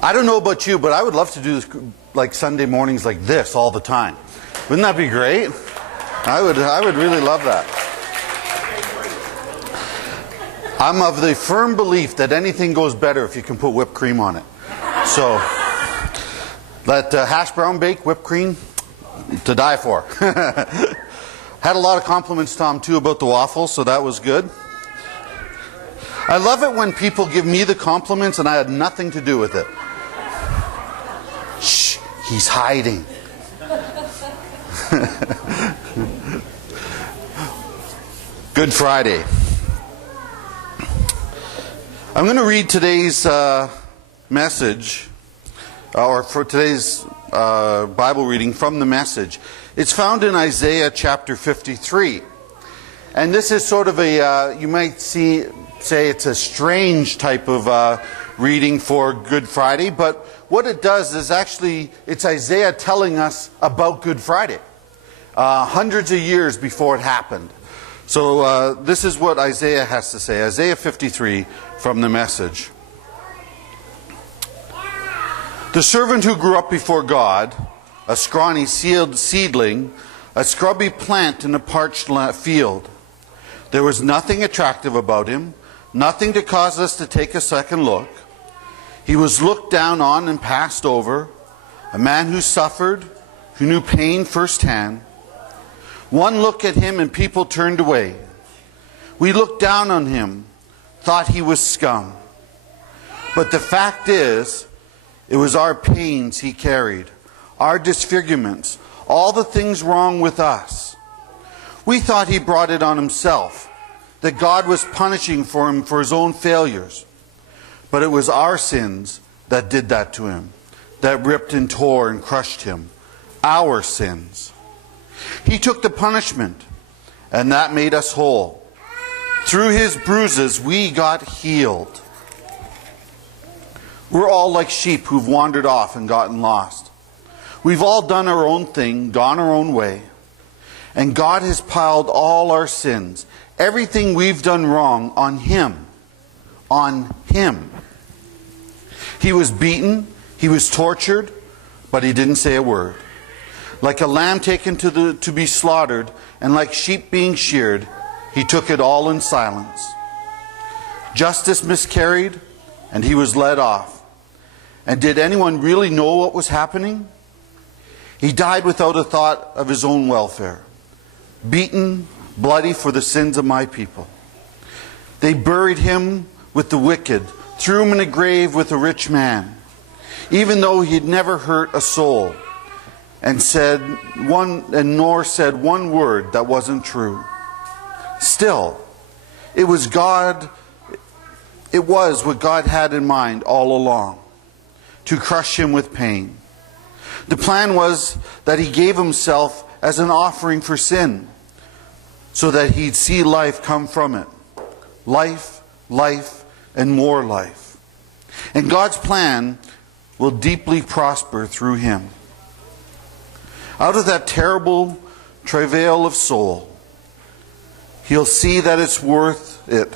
I don't know about you, but I would love to do this, like Sunday mornings like this all the time. Wouldn't that be great? I would really love that. I'm of the firm belief that anything goes better if you can put whipped cream on it. So, that hash brown baked whipped cream, to die for. Had a lot of compliments, Tom, too, about the waffles, so that was good. I love it when people give me the compliments and I had nothing to do with it. Shh, he's hiding. Good Friday. I'm going to read today's message, or for today's Bible reading from the Message. It's found in Isaiah chapter 53. And this is sort of a, you might say it's a strange type of reading for Good Friday, but what it does is actually, it's Isaiah telling us about Good Friday, hundreds of years before it happened. So this is what Isaiah has to say. Isaiah 53 from the Message. The servant who grew up before God, a scrawny seedling, a scrubby plant in a parched field. There was nothing attractive about him, nothing to cause us to take a second look. He was looked down on and passed over, a man who suffered, who knew pain firsthand. One look at him and people turned away. We looked down on him, thought he was scum. But the fact is, it was our pains he carried, our disfigurements, all the things wrong with us. We thought he brought it on himself, that God was punishing for him for his own failures. But it was our sins that did that to him, that ripped and tore and crushed him. Our sins. He took the punishment, and that made us whole. Through his bruises we got healed. We're all like sheep who've wandered off and gotten lost. We've all done our own thing, gone our own way. And God has piled all our sins, everything we've done wrong, on him. On him. He was beaten, he was tortured, but he didn't say a word. Like a lamb taken to be slaughtered, and like sheep being sheared, he took it all in silence. Justice miscarried, and he was led off. And did anyone really know what was happening? He died without a thought of his own welfare. Beaten, bloody for the sins of my people. They buried him with the wicked, threw him in a grave with a rich man, even though he had never hurt a soul, and nor said one word that wasn't true. Still, it was what God had in mind all along, to crush him with pain. The plan was that he gave himself as an offering for sin, so that he'd see life come from it. Life, life, and more life. And God's plan will deeply prosper through him. Out of that terrible travail of soul, he'll see that it's worth it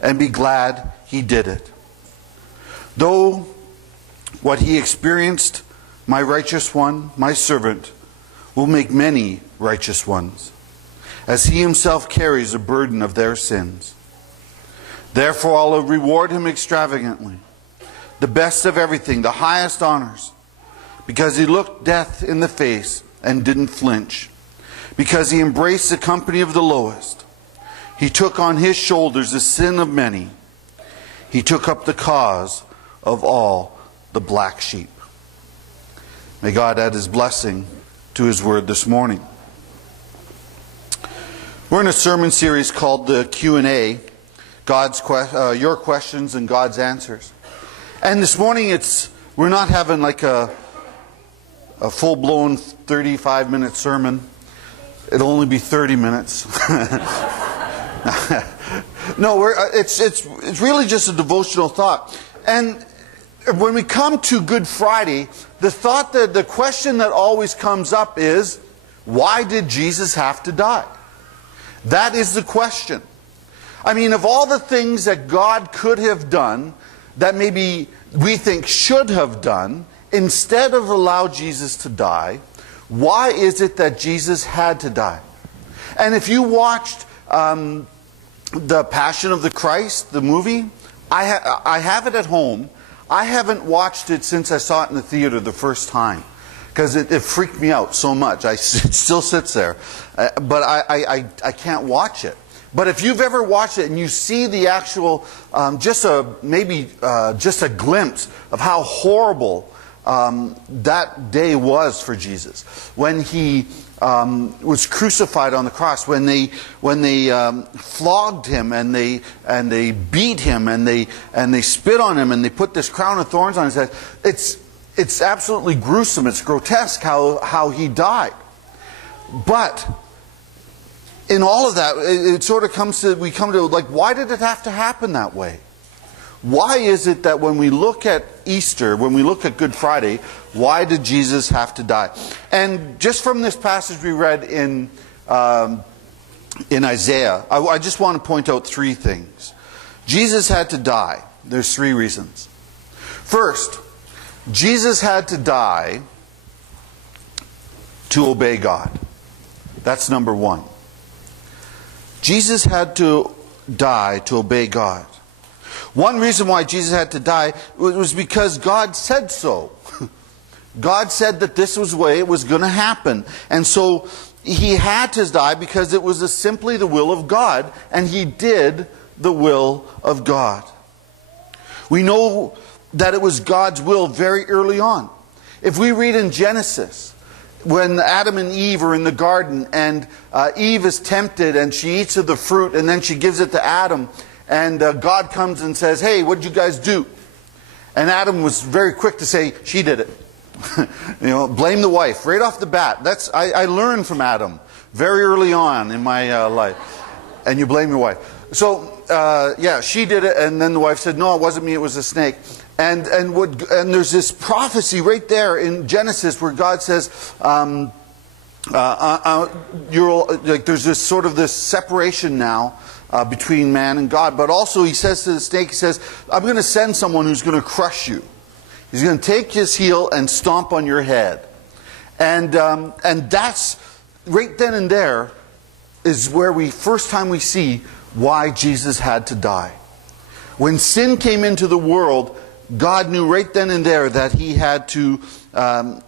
and be glad he did it. Though what he experienced, my righteous one, my servant, will make many righteous ones, as he himself carries the burden of their sins. Therefore I'll reward him extravagantly, the best of everything, the highest honors, because he looked death in the face and didn't flinch, because he embraced the company of the lowest. He took on his shoulders the sin of many. He took up the cause of all the black sheep. May God add his blessing to his word this morning. We're in a sermon series called the Q&A, your questions and God's answers. And this morning we're not having like a full-blown 35-minute sermon. It'll only be 30 minutes. No, it's really just a devotional thought. And when we come to Good Friday, the question that always comes up is, why did Jesus have to die? That is the question. I mean, of all the things that God could have done that maybe we think should have done, instead of allow Jesus to die, why is it that Jesus had to die? And if you watched the Passion of the Christ, the movie, I have it at home. I haven't watched it since I saw it in the theater the first time, because it freaked me out so much. It still sits there, but I can't watch it. But if you've ever watched it and you see the actual, just a glimpse of how horrible that day was for Jesus, when he was crucified on the cross, when they flogged him and they beat him and they spit on him and they put this crown of thorns on his head. It's absolutely gruesome. It's grotesque how he died. But in all of that, it sort of we come to like, why did it have to happen that way? Why is it that when we look at Easter, when we look at Good Friday, why did Jesus have to die? And just from this passage we read in Isaiah, I just want to point out three things. Jesus had to die. There's three reasons. First, Jesus had to die to obey God. That's number one. Jesus had to die to obey God. One reason why Jesus had to die was because God said so. God said that this was the way it was going to happen. And so he had to die because it was simply the will of God, and he did the will of God. We know that it was God's will very early on. If we read in Genesis, when Adam and Eve are in the garden, and Eve is tempted and she eats of the fruit, and then she gives it to Adam, and God comes and says, "Hey, what did you guys do?" And Adam was very quick to say, "She did it." Blame the wife right off the bat. I learned from Adam very early on in my life. And you blame your wife. So yeah, she did it, and then the wife said, "No, it wasn't me. It was a snake." And there's this prophecy right there in Genesis where God says, there's this sort of this separation now between man and God. But also he says to the snake, he says, "I'm going to send someone who's going to crush you. He's going to take his heel and stomp on your head." And that's right then and there is where first time we see why Jesus had to die. When sin came into the world, God knew right then and there that he had to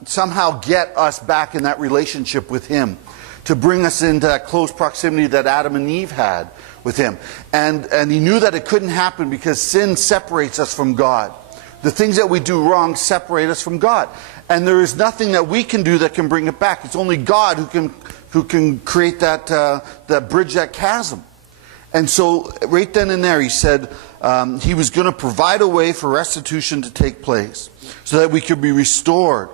somehow get us back in that relationship with him, to bring us into that close proximity that Adam and Eve had with him. And he knew that it couldn't happen because sin separates us from God. The things that we do wrong separate us from God. And there is nothing that we can do that can bring it back. It's only God who can create that bridge, that chasm. And so right then and there he said he was going to provide a way for restitution to take place so that we could be restored.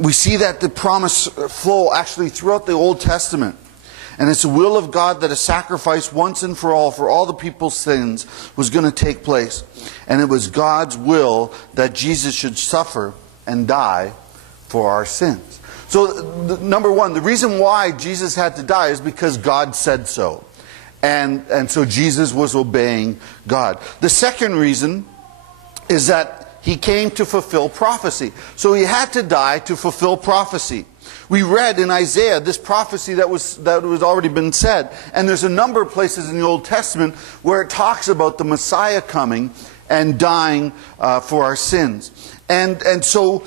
We see that the promise flow actually throughout the Old Testament. And it's the will of God that a sacrifice once and for all the people's sins was going to take place. And it was God's will that Jesus should suffer and die for our sins. So number one, the reason why Jesus had to die is because God said so. And so Jesus was obeying God. The second reason is that he came to fulfill prophecy. So he had to die to fulfill prophecy. We read in Isaiah this prophecy that was already been said. And there's a number of places in the Old Testament where it talks about the Messiah coming and dying for our sins. And so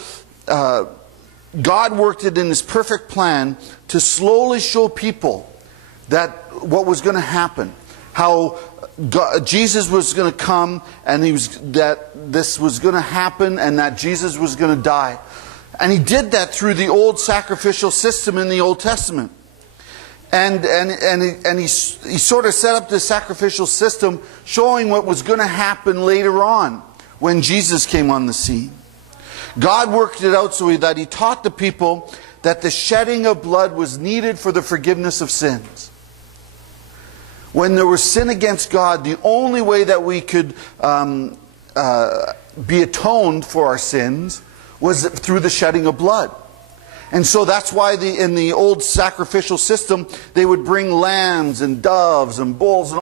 God worked it in his perfect plan to slowly show people that what was going to happen, how Jesus was going to come, and that this was going to happen, and that Jesus was going to die. And he did that through the old sacrificial system in the Old Testament. And he sort of set up this sacrificial system showing what was going to happen later on when Jesus came on the scene. God worked it out so that he taught the people that the shedding of blood was needed for the forgiveness of sins. When there was sin against God, the only way that we could be atoned for our sins was through the shedding of blood. And so that's why in the old sacrificial system, they would bring lambs and doves and bulls and